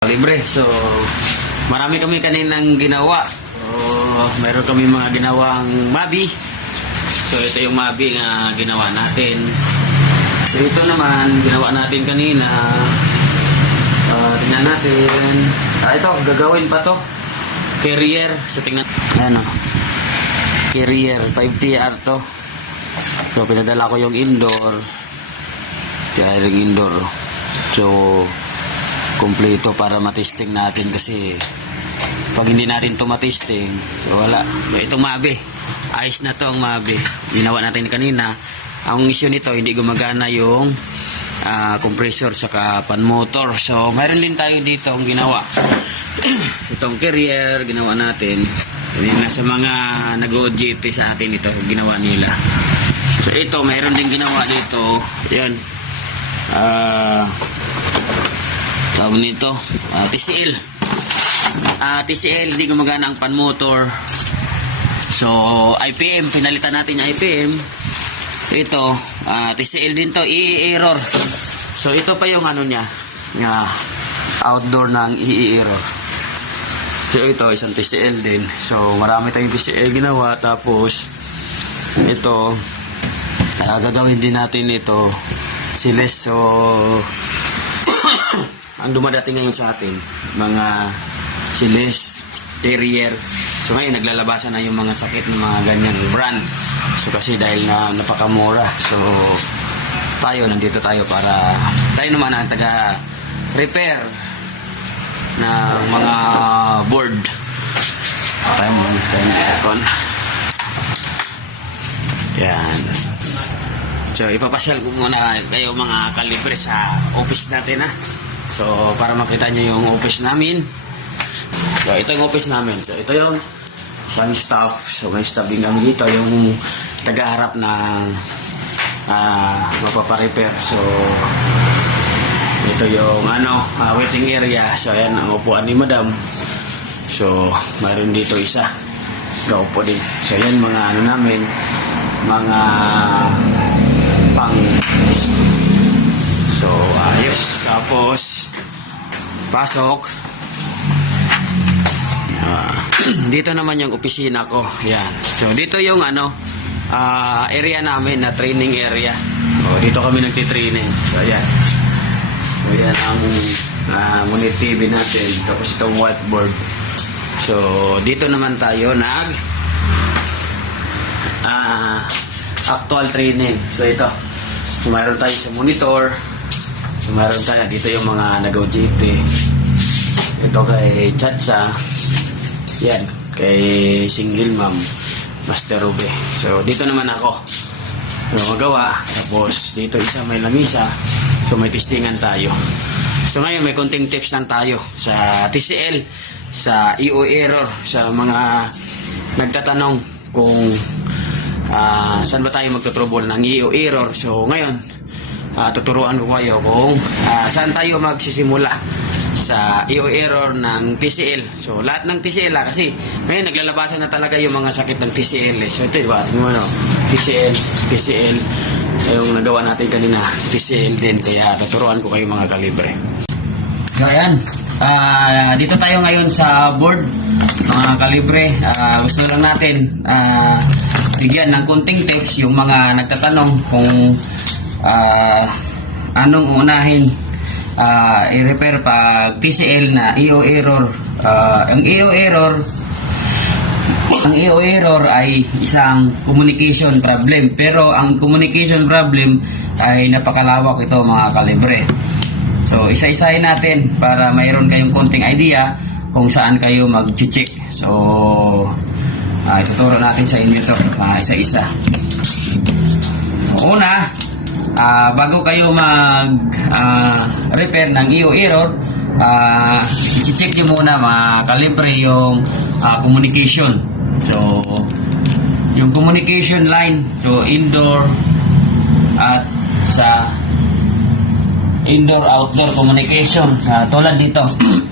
Libre. So, marami kami kaninang ginawa. So, meron kami mga ginawang mabi. So, ito yung mabi na ginawa natin. So, ito naman, ginawa natin kanina. Tingnan natin. Ito, gagawin pa to. Carrier. So, tingnan. Ano? Carrier. 5TR to. So, pinadala ko yung indoor. Kaya yung indoor. So, kumpleto para matesting natin kasi pag hindi natin ito matesting, so wala. Ito mabi. Ayos na to ang mabi. Ginawa natin kanina. Ang issue nito, hindi gumagana yung compressor saka pan motor. So, mayroon din tayo dito ang ginawa. Itong carrier, ginawa natin. Kanina sa mga nag-OJT sa atin ito, ginawa nila. So, ito, mayroon din ginawa dito. Yan. Tawag nito, TCL. TCL, hindi gumagana ang pan motor. So, IPM, pinalitan natin yung IPM. Ito, TCL din to, error. So, ito pa yung ano niya, outdoor ng error. So, ito, isang TCL din. So, marami tayong TCL ginawa. Tapos, ito, gagawin din natin ito, siles. So, ang dumadating ngayon sa atin, mga silis, terrier. So ngayon, naglalabasan na yung mga sakit ng mga ganyan brand. So kasi dahil na napakamura. So tayo, nandito tayo para tayo naman ang taga-repair ng mga board. Tayo mo, aircon. Yan. So ipapasyal ko muna kayo mga kalibre sa office natin, ha. So, para makita nyo yung office namin. So, ito yung office namin. So, ito yung pang staff. So, may staff din kami dito. Yung taga-harap na mapaparepair. So, ito yung waiting area. So, ayan ang upuan ni Madam. So, mayroon dito isa. Kaupo din. So, ayan mga namin. Mga pang so, ayos. Tapos, pasok. Dito naman yung opisina ko. Yan. So, dito yung area namin na training area. So, dito kami nagtitraining. So, ayan. So, yan ang Munit TV natin. Tapos itong whiteboard. So, dito naman tayo actual training. So, ito. Mayroon tayo sa monitor. So, mayroon tayo dito yung mga nag-OJT. Ito kay Chacha. Yan. Kay Single Mom. Master Ruby. So, dito naman ako. Magawa. Tapos, dito isa may lamisa. So, may testingan tayo. So, ngayon may konting tips lang tayo sa TCL, sa EO error, sa mga nagtatanong kung saan ba tayo magtutrubol ng EO error. So, ngayon, tuturuan ko kayo kung saan tayo magsisimula sa EO error ng TCL. So, lahat ng TCL kasi ngayon naglalabasan na talaga yung mga sakit ng TCL. So, ito diba? TCL. Yung nagawa natin kanina, TCL din. Kaya tuturuan ko kayo mga kalibre. Ayan. Dito tayo ngayon sa board, mga kalibre. Gusto lang natin bigyan ng konting text yung mga nagtatanong kung anong unahin i-repair pag TCL na EO error. Ang EO error ay isang communication problem, pero ang communication problem ay napakalawak ito mga kalibre. So isa-isahin natin para mayroon kayong konting idea kung saan kayo mag-check. So ituturo natin sa inyo ito isa-isa. Una, bago kayo mag-repair ng EO error, i-check nyo muna mga kalibre yung communication. So, yung communication line, so indoor at sa indoor-outdoor communication. Tulad dito,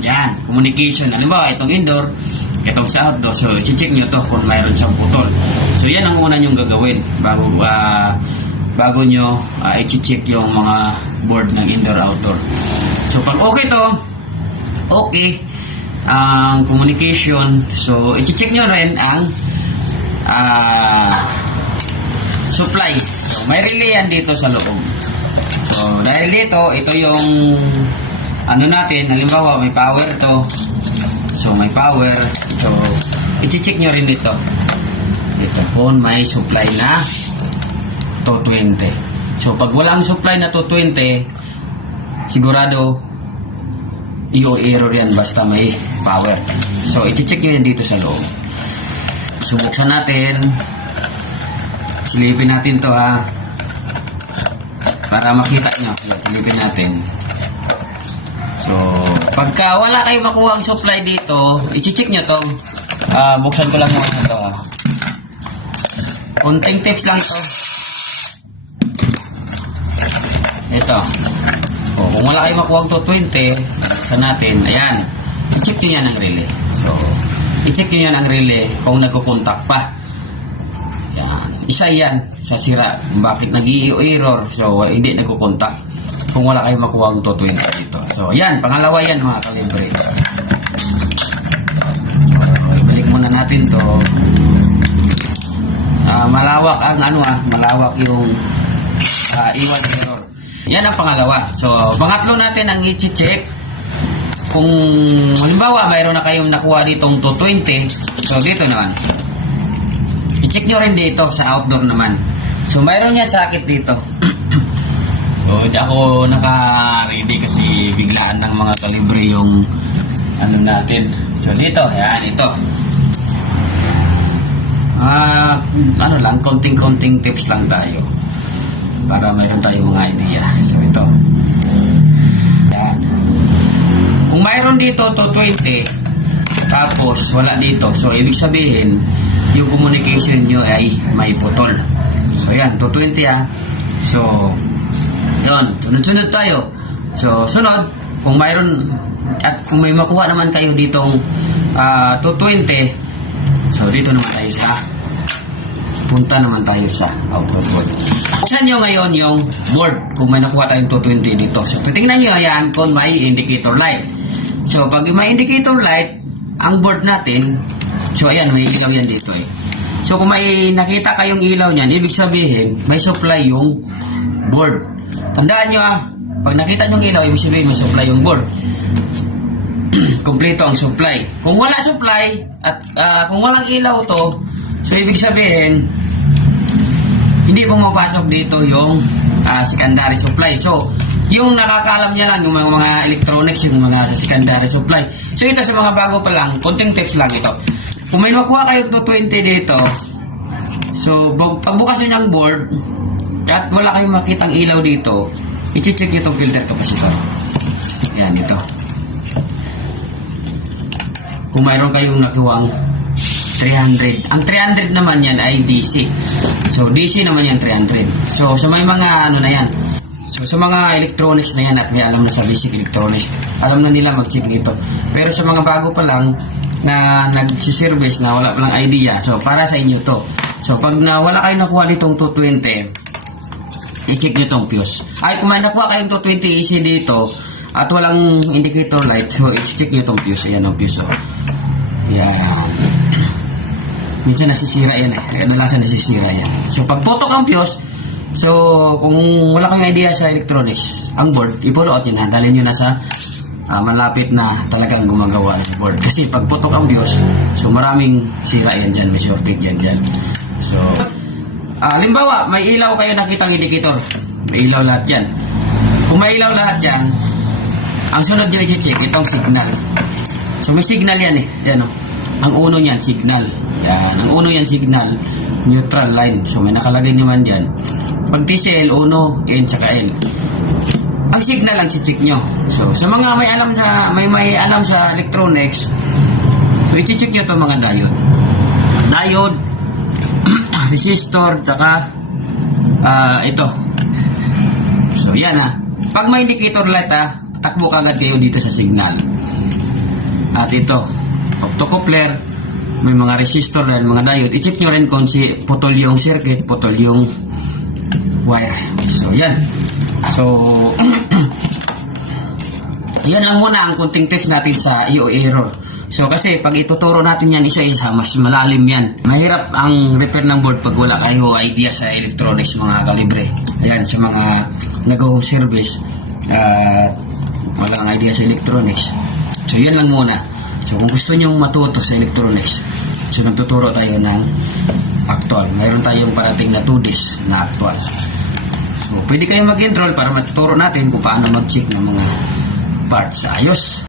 yan, communication. Halimbawa, itong indoor, itong sa outdoor. So, i-check nyo to kung mayroon siyang putol. So, yan ang una nyong gagawin bago nyo i-check yung mga board ng indoor-outdoor. So, pag okay to, okay ang communication. So, i-check nyo rin ang supply. So, may relay yan dito sa loob. So, dahil dito, ito yung ano natin, halimbawa may power to. So, may power. So, i-check nyo rin dito. Dito po, may supply na 220. So, pag walang supply na 220, sigurado, i-error yan basta may power. So, i-check nyo yan dito sa loob. So, buksan natin. Silipin natin to ha. Para makita nyo. Silipin natin. So, pagka wala kayong makuha ang supply dito, i-check nyo to. Buksan ko lang muna ito ha. Konting tips lang to. Ito. O, kung wala kayong makuha ang 220, sa natin, ayan. I-check nyo yan ang relay. So, i-check nyo yan ang relay kung nagkukontak pa. Yan. Isa yan sa sira. Bakit nag-i-error? So, hindi nagkukontak. Kung wala kayong makuha ang 220 dito. So, yan. Pangalawa yan mga kalibre. So, balik muna natin to. Malawak ang malawak yung iwan error. Yan ang pangalawa. So, pangatlo natin ang i-check. Kung halimbawa mayroon na kayong nakuha ditong 220, so dito naman i-check nyo rin dito sa outdoor naman. So mayroon yan sakit dito. So hindi ako naka-ready kasi biglaan ng mga kalibre yung ano natin. So dito, yan, ito ano lang, konting tips lang tayo para mayroon tayong mga idea. So ito, yan. Kung mayroon dito 220 tapos wala dito, so ibig sabihin yung communication nyo ay may putol. So yan, 220 ha. So yun, sunod-sunod tayo. So sunod, kung mayroon at kung may makuha naman kayo ditong 220, so dito naman tayo sa punta naman tayo sa output board. Buksan nyo ngayon yung board kung may nakuha tayong 220 dito. So titingnan nyo yan kung may indicator light. So, pag may indicator light, ang board natin, so ayan, may ilaw yan dito eh. So, kung may nakita kayong ilaw niyan, ibig sabihin, may supply yung board. Tandaan nyo pag nakita nyo ilaw, ibig sabihin may supply yung board. Kompleto ang supply. Kung wala supply, at kung walang ilaw to, so ibig sabihin, hindi pumapasok dito yung secondary supply. So, yung nakakaalam niya lang, yung mga electronics, yung mga secondary supply. So, ito sa mga bago pa lang, konting tips lang ito. Kung may makuha kayo 220 dito, so, pagbukas nyo ng board, at wala kayong makitang ilaw dito, i-check nyo itong filter capacitor. Yan, ito. Kung mayroon kayong nakuha 300. Ang 300 naman yan ay DC. So, DC naman yan 300. So, sa may mga ano na yan, so, sa mga electronics na yan at may alam na sa basic electronics, alam na nila mag-check nito. Pero sa mga bago pa lang na nagsiservice na wala pa lang idea, so para sa inyo to. So, pag wala kayo nakuha nitong 220, i-check nyo itong fuse. Ay, kung may nakuha kayong 220 AC dito at walang indicator light, so i-check nyo itong fuse. Ayan ang fuse. Yan. Minsan nasisira yan eh. Kadalasan nasisira yan. So, pag putok ang fuse, so, kung wala kang idea sa electronics, ang board, i-follow out yun. Dalhin nyo na sa malapit na talagang gumagawa ng board. Kasi pag putok ang fuse, so maraming sira yan dyan. May shortage yan dyan. So, halimbawa, may ilaw kayo nakitang indicator. May ilaw lahat yan. Kung may ilaw lahat yan, ang sunod nyo i-check, itong signal. So, may signal yan eh. Yan o. Ang uno niyan, signal. Yan. Ang uno yan, signal. Neutral line. So, may nakalagay naman dyan. Pag TCL, uno, N, saka L. Ang signal lang check nyo. So, sa mga may alam sa electronics, so, i-check nyo ito mga diode. Diode, resistor, saka ito. So, yan Pag may indicator light takbo kagad kayo dito sa signal. At ito, optocoupler, may mga resistor dan mga diode. I-check nyo rin kung putol yung circuit, putol yung wire. So, yan. So, Yan ang muna ang kunting tips natin sa EO error. So kasi pag ituturo natin yan isa-isa, mas malalim yan. Mahirap ang repair ng board pag wala kayo idea sa electronics mga kalibre. Ayan, sa mga nag-home service, walang idea sa electronics. So yan lang muna. So kung gusto nyo matuto sa electronics, so nagtuturo tayo ng actual. Mayroon tayong parating na 2 days na actual. So pwede kayong mag-enroll para matuturo natin kung paano mag-check ng mga parts. Ayos!